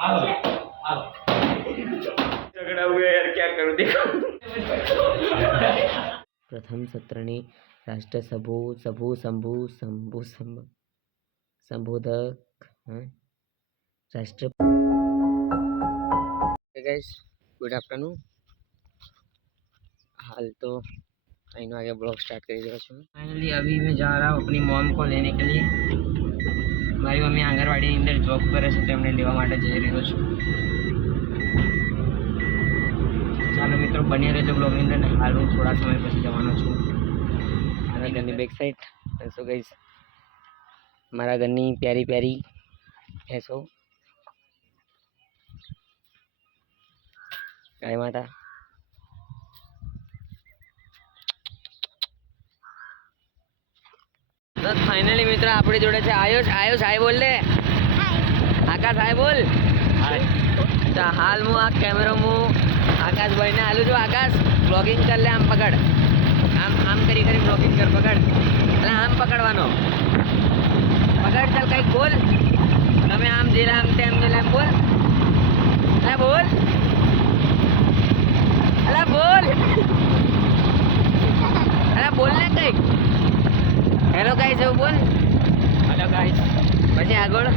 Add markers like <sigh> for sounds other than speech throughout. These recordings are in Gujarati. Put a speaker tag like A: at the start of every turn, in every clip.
A: आओ आओ
B: झगड़ा हुआ यार क्या करूं देखो પ્રથમ સત્રની રાષ્ટ્ર સભુ સભુ શંભુ શંભુ શંભ સંબોધક હં? રાષ્ટ્ર गाइस गुड आफ्टरनून हाल तो टाइम आगे ब्लॉग स्टार्ट कर दिया છું फाइनली अभी मैं जा रहा हूँ अपनी मॉम को लेने के लिए મારી મમ્મી આંગણવાડીની અંદર જોબ કરે છે તેમને લેવા માટે જઈ રહ્યો છું. ચાલો મિત્રો, બની રહેજો બ્લોગની અંદર હાલ હું થોડા સમય પછી જવાનો છું. મારા ઘરની બેક સાઈડ સો ગઈશ મારા ઘરની પ્યારી પ્યારી ભેંસો. ગાય માતા. તો ફાઇનલી મિત્ર આપણી જોડે છે આયુષ. આયુષ હાય બોલ લે આકાશ હાય બોલ. તો હાલ હું આ કેમેરો હું આકાશભાઈને હાલું છું. આકાશ બ્લોગિંગ કર લે આમ પકડ. આમ આમ કરી કરી બ્લોગિંગ કર પકડ. એટલે આમ પકડવાનો. પકડ ચાલ કંઈક બોલ. તમે આમ જેલા આમ તેમ જેલા એમ બોલ. એટલે બોલ. એટલે બોલ. એટલે બોલ ને કંઈક. હેલો ગાઈઝ એવું બોલ. હેલો ગાઈઝ પછી આગળ.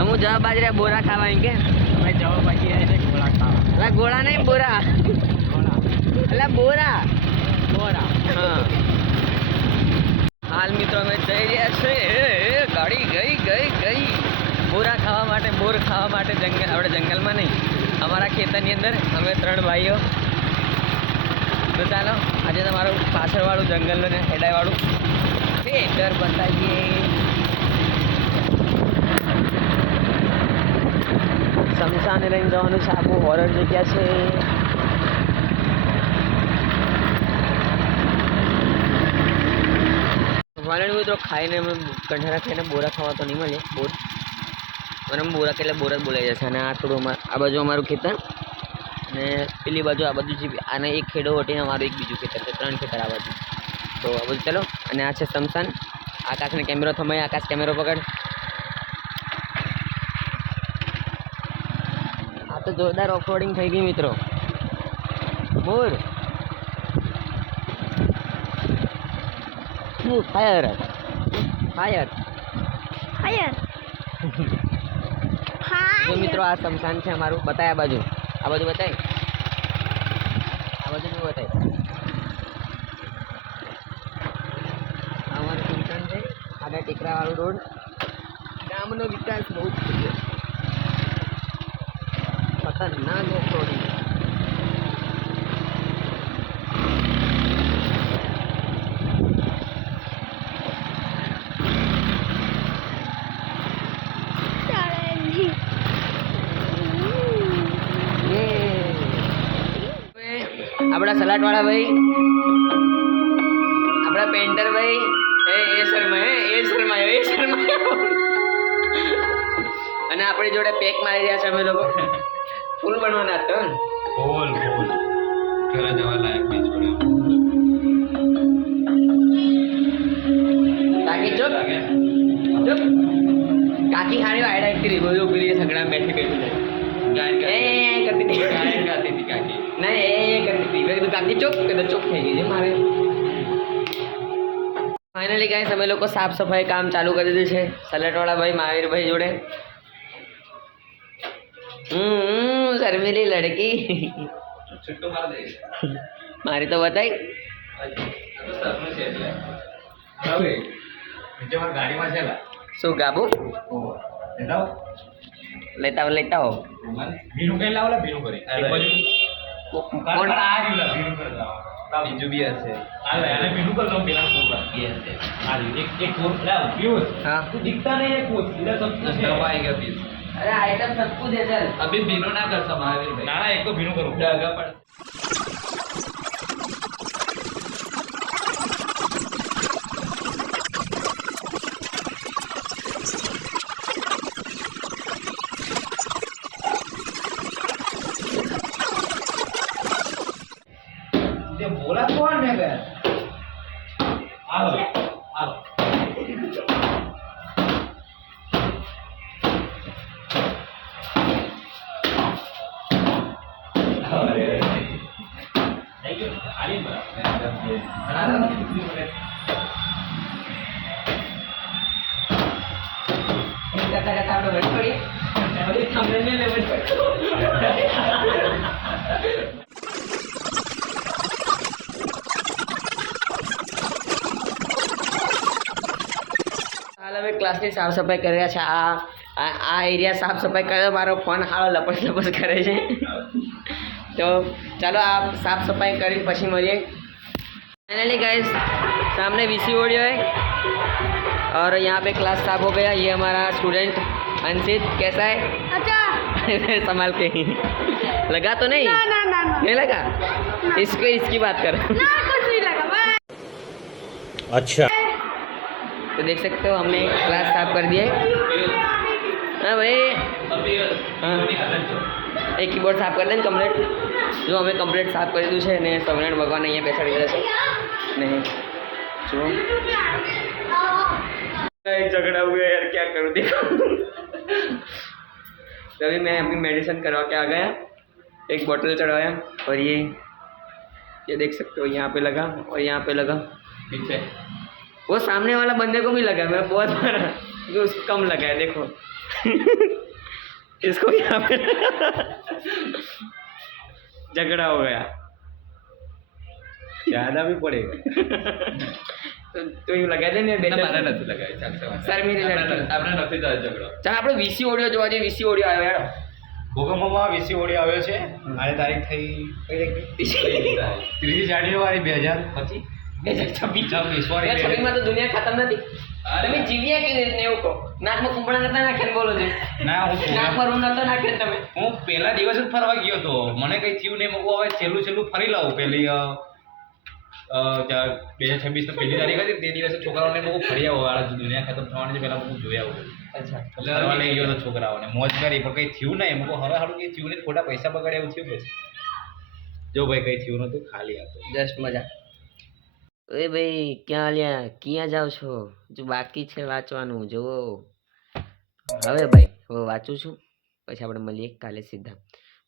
B: હું જવા બાજરે બોરા ખાવા એમ કે?
A: અમે જવા બાજરે ગોળા ખાવા.
B: એટલે ગોળા નહીં બોરા. એટલે બોરા.
A: બોરા
B: હા. હાલ મિત્રો અમે જઈ રહ્યા છે ગાડી ગઈ ગઈ ગઈ. બોરા ખાવા માટે બોર ખાવા માટે જંગલ આપણે જંગલમાં નહીં. અમારા ખેતરની અંદર અમે ત્રણ ભાઈઓ. તો ચાલો. આજે તમારું પાછળવાળું જંગલનું ને હેડાઈવાળું ખેતર બતાવીએ. શમશાને લઈને જવાનું છે આબુ હોરર જગ્યા છે. વાલણ મિત્રો ખાઈને અમે કંઠારા ખાઈને બોરા ખાવા તો નહીં મળે, બોર. અને અમે બોરા એટલે બોરા જ બોલાઈ જશે. અને આ થોડું આ બાજુ અમારું ખેતર. અને પેલી બાજુ આ બધું જે આને એક ખેડો વટીને અમારું એક બીજું ખેતર છે ત્રણ ખેતર આ બાજુ. તો આ બધું ચાલો અને આ છે સમસાન આકાશને કેમેરો થમાય આકાશ કેમેરો પકડ. આ તો જોરદાર ઓફરોડિંગ થઈ ગઈ મિત્રો. બોર ફાયર ફાયર
C: ફાયર
B: મિત્રો આ શમશાન છે અમારું. બતાયા બાજુ. આ બાજુ બતાય. આ બાજુ બી બતાય? આ અમારું શમશાન છે આગળ ટેકરાવાળું રોડ. ગામનો વિકાસ બહુ જ થઈ ગયો ખતરનાક ઓફરોડિંગ આપણા સલાટવાળા ભાઈ આપણા પેન્ટર ભાઈ એ એ શર્મા એ શર્મા એ શર્મા. અને આપણી જોડે પેક મારી રહ્યા છે અમે લોકો. ફૂલ બનવાના હતા
A: ફૂલ ફૂલ. ઘરે જવા લાયક નહીં છોડ્યો
B: કાકી ચૂપ. ચૂપ. કાકી ખાલી આઈડા એકલી રોજ ઊભી સગડા બેઠી બેઠી. એ કરતી હતી.
A: ગાયન કરતી હતી કાકી.
B: નહીં એ કરતી મેં કીધું ગાંધી ચોક કદાચ ચોક થઈ ગઈ છે મારે. અમે લોકો સાફ સફાઈ કામ ચાલુ કરી દીધું છે. સલેટવાળા ભાઈ મહાવીરભાઈ જોડે. હમ લડકી. મારી તો
A: બતાવી
B: શું ગાબુ? લેતા લેતા
A: હો બાજુ ભીનું બી હશે. આ લે આને ભીનું કરી દો પેલા કોર બાકી હશે? ના રહ્યું. એક તો કોર કરું. ડગા
B: હા કરતા. હવે ક્લાસની સાફ સફાઈ કરી રહ્યા છે આ આ એરિયા સાફ સફાઈ કર્યો, મારો ફોન હાલો લપસ લપસ કરે છે તો ચાલો આ સાફ સફાઈ કરી પછી મળીએ फाइनली गाइस सामने वीसी ऑडियो है। और यहाँ पे क्लास साफ़ हो गया। ये हमारा स्टूडेंट अंशित कैसा है?
C: अच्छा। <laughs>
B: संभाल के ही। लगा तो नहीं?
C: ना ना ना ना।
B: नहीं लगा? इसको इसकी बात कर।
C: ना कुछ नहीं लगा
D: अच्छा।
B: तो देख सकते हो हमने क्लास साफ़ कर दिया है। हाँ भाई। हाँ। એક કીબોર્ડ સાફ કરી દે ને કમ્પ્લીટ જો અમે કમ્પ્લીટ સાફ કરી દીધું છે ને સ્વામિનારાયણ ભગવાન અહીંયા બેસાડી દીધા છે ને જો झगड़ा हुआ यार क्या करूँ देखो तो अभी मैं अभी मेडिसिन करवा के आ गया एक बोतल चढ़ाया और ये ये देख सकते हो यहाँ पे लगा और यहाँ पे लगा
A: पीछे
B: वो सामने वाला बंदे को भी लगा मैं बहुत मारा क्योंकि उसको कम लगा है देखो <laughs> इसको यहाँ <laughs> पे झगड़ा हो गया
A: ज्यादा भी पड़ेगा
B: તો તો એવું લગાવી દે ને બે
A: મારે નથી લગાવી ચાલશે વાંધો
B: સર મેરી
A: નહીં.
B: લડકી.
A: આપણે આપણે નથી થયો ઝઘડો
B: ચાલ આપણે વીસી ઓડિયો જોવા જઈએ વીસી ઓડિયો આવ્યો યાર
E: ભૂકંપમાં વીસી ઓડી આવ્યો છે આની તારીખ થઈ કઈ તારીખ ત્રીજી જાન્યુઆરી બે હજાર પછી
B: બે હજાર છવ્વીસ
E: છવ્વીસ, sorry,
B: છવ્વીસમાં તો દુનિયા ખતમ નથી. તમે જીવ્યા કેવી રીતને એવું કહો? નાકમાં કુંપણા નતા નાખીને બોલો છો.
E: ના હું
B: નતો તમે?
E: હું પહેલા દિવસ જ ફરવા ગયો હતો. મને કઈ થયું નહીં મૂકવું હવે છેલ્લું છેલ્લું ફરી લઉં જા- બે હજાર છવ્વીસ પહેલી તારીખ હતી તે દિવસે છોકરાઓને બહુ ફરી આવો. આ દુનિયા ખતમ થવાની છે પહેલા બહુ જોયા આવું.
B: અચ્છા.
E: ફરવા લઈ ગયો હતો છોકરાઓને. મોજ કરી પણ કઈ થયું નહીં. મૂકો હવે કઈ થયું નહીં ખોટા પૈસા બગાડે એવું થયું પછી. જો ભાઈ કઈ થયું નતું ખાલી હતું
B: જસ્ટ મજા. એ ભાઈ, ક્યાં લ્યા ક્યાં જાવ છો? જો બાકી છે વાંચવાનું, જુઓ. હવે ભાઈ, હવે વાંચું છું. પછી આપણે મળીએ કાલે સીધા.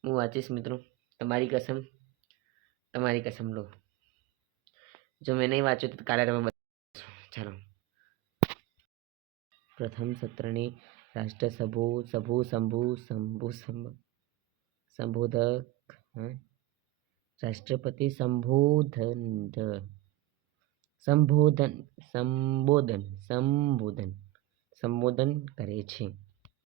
B: હું વાંચીશ, મિત્રો. તમારી કસમ. તમારી કસમ લો. જો મેં નહીં વાંચ્યું તો કાલે તમે ચાલો. પ્રથમ સત્રની રાષ્ટ્ર સભુ સભુ શંભુ શંભુ સંબોધક રાષ્ટ્રપતિ સંબોધન સંબોધન સંબોધન સંબોધન સંબોધન કરે છે.